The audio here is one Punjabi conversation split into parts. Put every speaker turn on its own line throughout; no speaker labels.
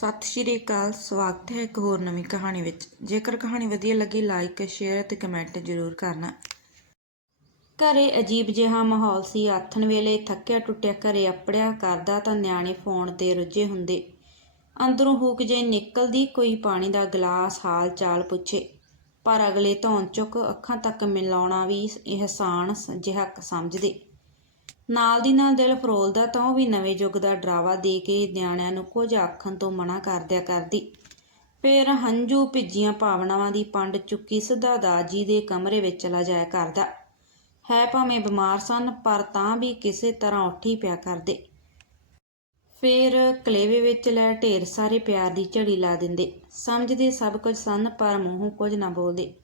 ਸਤਿ ਸ਼੍ਰੀ ਅਕਾਲ, ਸਵਾਗਤ ਹੈ ਇੱਕ ਹੋਰ ਨਵੀਂ ਕਹਾਣੀ ਵਿੱਚ। ਜੇਕਰ ਕਹਾਣੀ ਵਧੀਆ ਲੱਗੀ ਲਾਈਕ ਸ਼ੇਅਰ ਤੇ ਕਮੈਂਟ ਜ਼ਰੂਰ ਕਰਨਾ। ਘਰੇ ਅਜੀਬ ਜਿਹਾ ਮਾਹੌਲ ਸੀ। ਆਥਣ ਵੇਲੇ ਥੱਕਿਆ ਟੁੱਟਿਆ ਘਰੇ ਆਪੜਿਆ ਕਰਦਾ ਤਾਂ ਨਿਆਣੇ ਫੋਨ ਤੇ ਰੁੱਝੇ ਹੁੰਦੇ। ਅੰਦਰੋਂ ਹੂਕ ਜੇ ਨਿਕਲਦੀ, ਕੋਈ ਪਾਣੀ ਦਾ ਗਲਾਸ ਹਾਲ ਚਾਲ ਪੁੱਛੇ। ਪਰ ਅਗਲੇ ਧੌਣ ਚੁੱਕ ਅੱਖਾਂ ਤੱਕ ਮਿਲਾਉਣਾ ਵੀ ਇਹਸਾਨ ਜਿਹਾ ਸਮਝਦੇ। ਨਾਲ ਦੀ ਨਾਲ ਦਿਲ ਫਰੋਲਦਾ ਤਾਂ ਉਹ ਵੀ ਨਵੇਂ ਯੁੱਗ ਦਾ ਡਰਾਵਾ ਦੇ ਕੇ ਨਿਆਣਿਆਂ ਨੂੰ ਕੁਝ ਆਖਣ ਤੋਂ ਮਨਾ ਕਰਦਿਆ ਕਰਦੀ। ਫਿਰ ਹੰਝੂ ਭਿੱਜੀਆਂ ਭਾਵਨਾਵਾਂ ਦੀ ਪੰਡ ਚੁੱਕੀ ਸਿੱਧਾ ਦਾਜੀ ਦੇ ਕਮਰੇ ਵਿੱਚ ਚਲਾ ਜਾਇਆ ਕਰਦਾ। ਹੈ ਭਾਵੇਂ ਬਿਮਾਰ ਸਨ, ਪਰ ਤਾਂ ਵੀ ਕਿਸੇ ਤਰ੍ਹਾਂ ਉੱਠੀ ਪਿਆ ਕਰਦੇ। ਫਿਰ ਕਲੇਵੇ ਵਿੱਚ ਲੈ ਢੇਰ ਸਾਰੇ ਪਿਆਰ ਦੀ ਝੜੀ ਲਾ ਦਿੰਦੇ। ਸਮਝਦੇ ਸਭ ਕੁਝ ਸਨ, ਪਰ ਮੂੰਹੋਂ ਕੁਝ ਨਾ ਬੋਲਦੇ।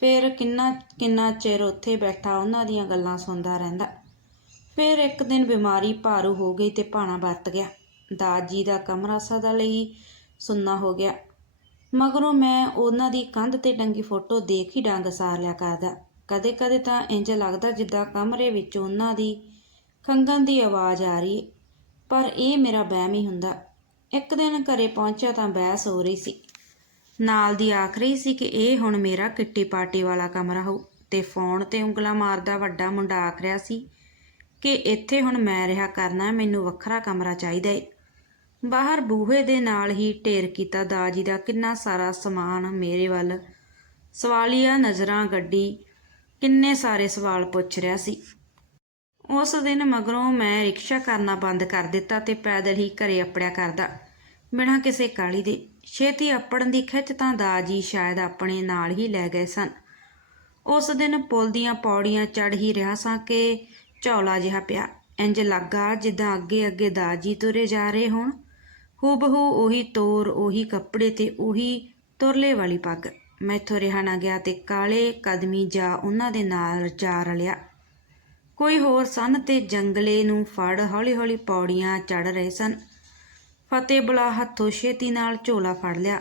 ਫਿਰ ਕਿੰਨਾ ਕਿੰਨਾ ਚਿਰ ਉੱਥੇ ਬੈਠਾ ਉਹਨਾਂ ਦੀਆਂ ਗੱਲਾਂ ਸੁਣਦਾ ਰਹਿੰਦਾ। ਫਿਰ ਇੱਕ ਦਿਨ ਬਿਮਾਰੀ ਭਾਰੂ ਹੋ ਗਈ ਤੇ ਭਾਣਾ ਵਰਤ ਗਿਆ। ਦਾਜੀ ਦਾ ਕਮਰਾ ਸਦਾ ਲਈ ਸੁੰਨਾ ਹੋ ਗਿਆ। ਮਗਰੋਂ ਮੈਂ ਉਹਨਾਂ ਦੀ ਕੰਧ ਤੇ ਟੰਗੀ ਫੋਟੋ ਦੇਖ ਹੀ ਡੰਗ ਸਾਰ ਲਿਆ ਕਰਦਾ। ਕਦੇ ਕਦੇ ਤਾਂ ਇੰਜ ਲੱਗਦਾ ਜਿੱਦਾਂ ਕਮਰੇ ਵਿੱਚ ਉਹਨਾਂ ਦੀ ਖੰਗਣ ਦੀ ਆਵਾਜ਼ ਆ ਰਹੀ। ਪਰ ਇਹ ਮੇਰਾ ਵਹਿਮ ਹੀ ਹੁੰਦਾ। ਇੱਕ ਦਿਨ ਘਰੇ ਪਹੁੰਚਿਆ ਤਾਂ ਬਹਿਸ ਹੋ ਰਹੀ ਸੀ। ਨਾਲ ਦੀ ਆਖ ਰਹੀ ਸੀ ਕਿ ਇਹ ਹੁਣ ਮੇਰਾ ਕਿੱਟੀ ਪਾਰਟੀ ਵਾਲਾ ਕਮਰਾ ਹੋਊ ਤੇ ਫੋਨ ਤੇ ਉਂਗਲਾ ਮਾਰਦਾ ਵੱਡਾ ਮੁੰਡਾ ਆਖ ਰਿਹਾ ਸੀ ਕਿ ਇੱਥੇ ਹੁਣ ਮੈਂ ਰਿਹਾ ਕਰਨਾ, ਮੈਨੂੰ ਵੱਖਰਾ ਕਮਰਾ ਚਾਹੀਦਾ ਏ। ਬਾਹਰ ਬੂਹੇ ਦੇ ਨਾਲ ਹੀ ਢੇਰ ਕੀਤਾ ਦਾਜੀ ਦਾ ਕਿੰਨਾ ਸਾਰਾ ਸਮਾਨ ਮੇਰੇ ਵੱਲ। ਸਵਾਲੀਆ ਨਜ਼ਰਾਂ ਗੱਡੀ, ਕਿੰਨੇ ਸਾਰੇ ਸਵਾਲ ਪੁੱਛ ਰਿਹਾ ਸੀ। ਉਸ ਦਿਨ ਮਗਰੋਂ ਮੈਂ ਰਿਕਸ਼ਾ ਕਰਨਾ ਬੰਦ ਕਰ ਦਿੱਤਾ ਤੇ ਪੈਦਲ ਹੀ ਘਰੇ ਅੱਪੜਿਆ ਕਰਦਾ। ਬਿਨਾਂ ਕਿਸੇ ਕਾਲੀ ਦੇ। ਛੇਤੀ ਅੱਪੜਨ ਦੀ ਖਿੱਚ ਤਾਂ ਦਾਜੀ ਸ਼ਾਇਦ ਆਪਣੇ ਨਾਲ ਹੀ ਲੈ ਗਏ ਸਨ। ਉਸ ਦਿਨ ਪੁਲ ਦੀਆਂ ਪੌੜੀਆਂ ਚੜ ਹੀ ਰਿਹਾ ਸਾਂ ਕਿ ਝੌਲਾ ਜਿਹਾ ਪਿਆ। ਇੰਜ ਲੱਗਾ ਜਿੱਦਾਂ ਅੱਗੇ ਅੱਗੇ ਦਾਜੀ ਤੁਰੇ ਜਾ ਰਹੇ ਹੋਣ। ਹੂਬਹੂ ਉਹੀ ਤੋਰ, ਉਹੀ ਕੱਪੜੇ ਤੇ ਉਹੀ ਤੁਰਲੇ ਵਾਲੀ ਪੱਗ। ਮੈਥੋਂ ਰਿਹਾ ਨਾ ਗਿਆ ਤੇ ਕਾਲੇ ਕਦਮੀ ਜਾ ਉਹਨਾਂ ਦੇ ਨਾਲ ਜਾ ਰਲਿਆ। ਕੋਈ ਹੋਰ ਸਨ ਤੇ ਜੰਗਲੇ ਨੂੰ ਫੜ ਹੌਲੀ ਹੌਲੀ ਪੌੜੀਆਂ ਚੜ ਰਹੇ ਸਨ। ਫਤਿਹ ਬੁਲਾ ਹੱਥੋਂ ਛੇਤੀ ਨਾਲ ਝੋਲਾ ਫੜ ਲਿਆ।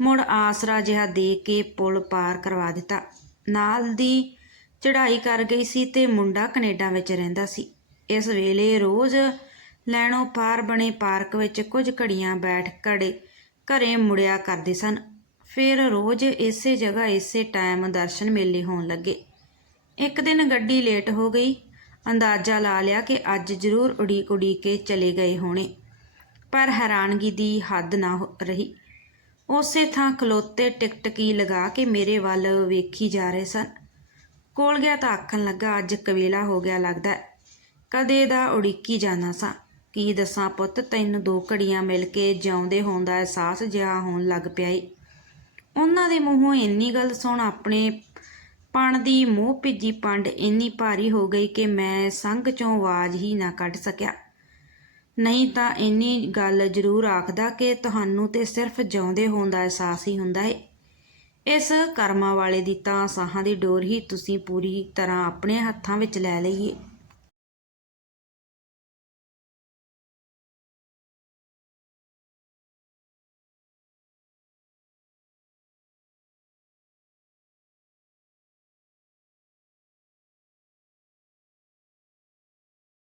ਮੁੜ ਆਸਰਾ ਜਿਹਾ ਦੇ ਕੇ ਪੁਲ ਪਾਰ ਕਰਵਾ ਦਿੱਤਾ। ਨਾਲ ਦੀ ਚੜ੍ਹਾਈ ਕਰ ਗਈ ਸੀ ਤੇ ਮੁੰਡਾ ਕੈਨੇਡਾ ਵਿੱਚ ਰਹਿੰਦਾ ਸੀ। ਇਸ ਵੇਲੇ ਰੋਜ਼ ਲੈਣੋ ਪਾਰ ਬਣੇ ਪਾਰਕ ਵਿੱਚ ਕੁਝ ਘੜੀਆਂ ਬੈਠ ਘੜੇ ਘਰੇ ਮੁੜਿਆ ਕਰਦੇ ਸਨ। ਫਿਰ ਰੋਜ਼ ਇਸੇ ਜਗ੍ਹਾ ਇਸੇ ਟਾਈਮ ਦਰਸ਼ਨ ਮੇਲੇ ਹੋਣ ਲੱਗੇ। ਇੱਕ ਦਿਨ ਗੱਡੀ ਲੇਟ ਹੋ ਗਈ। ਅੰਦਾਜ਼ਾ ਲਾ ਲਿਆ ਕਿ ਅੱਜ ਜ਼ਰੂਰ ਉਡੀਕ ਉਡੀਕ ਕੇ ਚਲੇ ਗਏ ਹੋਣੇ, ਪਰ ਹੈਰਾਨਗੀ ਦੀ ਹੱਦ ਨਾ ਹੋ- ਰਹੀ। ਉਸੇ ਥਾਂ ਖਲੋਤੇ ਟਿਕਟਕੀ ਲਗਾ ਕੇ ਮੇਰੇ ਵੱਲ ਵੇਖੀ ਜਾ ਰਹੇ ਸਨ। ਕੋਲ ਗਿਆ ਤਾਂ ਆਖਣ ਲੱਗਾ, ਅੱਜ ਕਵੇਲਾ ਹੋ ਗਿਆ ਲੱਗਦਾ ਕਦੇ ਦਾ ਉਡੀਕੀ ਜਾਣਾ ਸਾਂ। ਕੀ ਦੱਸਾਂ ਪੁੱਤ, ਤੈਨੂੰ ਦੋ ਘੜੀਆਂ ਮਿਲ ਕੇ ਜਿਉਂਦੇ ਹੋਣ ਦਾ ਅਹਿਸਾਸ ਜਿਹਾ ਹੋਣ ਲੱਗ ਪਿਆ ਏ ਉਹਨਾਂ ਦੇ ਮੂੰਹੋਂ ਇੰਨੀ ਗੱਲ ਸੁਣ ਆਪਣੇ ਪਣ ਦੀ ਮੂੰਹ ਭਿੱਜੀ ਪੰਡ ਇੰਨੀ ਭਾਰੀ ਹੋ ਗਈ ਕਿ ਮੈਂ ਸੰਗ ਚੋਂ ਆਵਾਜ਼ ਹੀ ਨਾ ਕੱਢ ਸਕਿਆ। ਨਹੀਂ ਤਾਂ ਇੰਨੀ ਗੱਲ ਜ਼ਰੂਰ ਆਖਦਾ ਕਿ ਤੁਹਾਨੂੰ ਤੇ ਸਿਰਫ ਜਿਉਂਦੇ ਹੋਣ ਦਾ ਅਹਿਸਾਸ ਹੀ ਹੁੰਦਾ ਏ। ਇਸ ਕਰਮਾਂ ਵਾਲੇ ਦੀ ਤਾਂ ਸਾਹਾਂ ਦੀ ਡੋਰ ਹੀ ਤੁਸੀਂ ਪੂਰੀ ਤਰ੍ਹਾਂ ਆਪਣੇ ਹੱਥਾਂ ਵਿੱਚ ਲੈ ਲਈਏ।